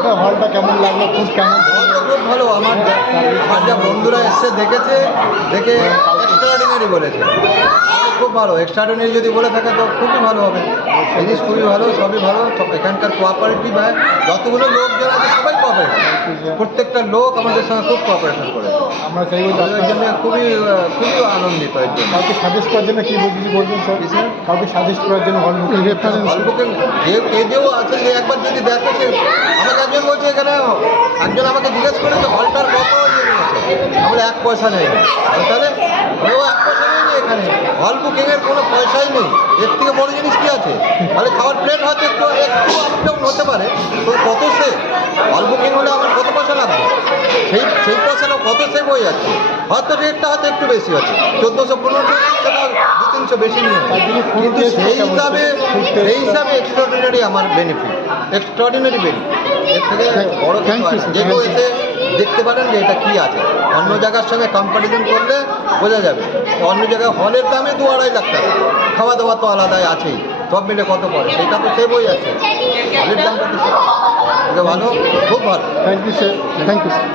আপনার হলটা কেমন লাগলো, খুব কেমন? হল তো খুব ভালো। আমার যা বন্ধুরা এসছে দেখে এক্সট্রাঅর্ডিনারি বলেছে। খুব ভালো, এক্সট্রাঅর্ডিনারি যদি বলে থাকে তো খুবই ভালো হবে। জিনিস খুবই ভালো, সবই ভালো। এখানকার কোঅপারেটিভ হয়, যতগুলো লোকজন আছে সবাই কোঅপারেটিভ। প্রত্যেকটা লোক আমাদের সঙ্গে খুব কোঅপারেশন করে। আমরা সেই ওদের জন্য খুবই আনন্দিত। এর জন্য কাউকে সাজেস্ট করার জন্য কী বলবেন স্যার? কাউকে সাজেস্ট করার জন্য হল গল্পকে কেউ আছে যে একবার যদি দেখে, সে আমাকে একজন বলছে, এখানে একজন আমাকে জিজ্ঞেস করে যে হলটার কত ইয়ে নিয়েছে। আমরা 1 পয়সা নেই। তাহলে ও 1 পয়সা নেই এখানে, হল বুকিংয়ের কোনো পয়সাই নেই। এর থেকে বড় জিনিস কী আছে? তাহলে খাওয়ার প্লেট হয়তো একটু আপ ডাউন হতে পারে, তো কত সে হল বুকিং হলে আমার কত পয়সা লাগবে, সেই পয়সাটা কত সেভ হয়ে যাচ্ছে। হয়তো রেটটা হয়তো একটু বেশি আছে, 1400-1500, সেটা 200-300 বেশি নিয়ে, কিন্তু সেই হিসাবে এক্সট্রাঅর্ডিনারি আমার বেনিফিট, এক্সট্রাঅর্ডিনারি বেনিফিট। এর থেকে বড় কিছু আছে। যে কেউ এসে দেখতে পারেন যে এটা কী আছে। অন্য জায়গার সঙ্গে কম্পারিজন করলে বোঝা যাবে। অন্য জায়গায় হলের দামে 2-2.5 লাখ টাকা, খাওয়া দাওয়া তো আলাদাই আছেই, সব মিলে কত পড়ে সেটা তো সেভ হয়ে যাচ্ছে। হলের দামটা তো ভালো, খুব ভালো। Thank you sir, thank you sir.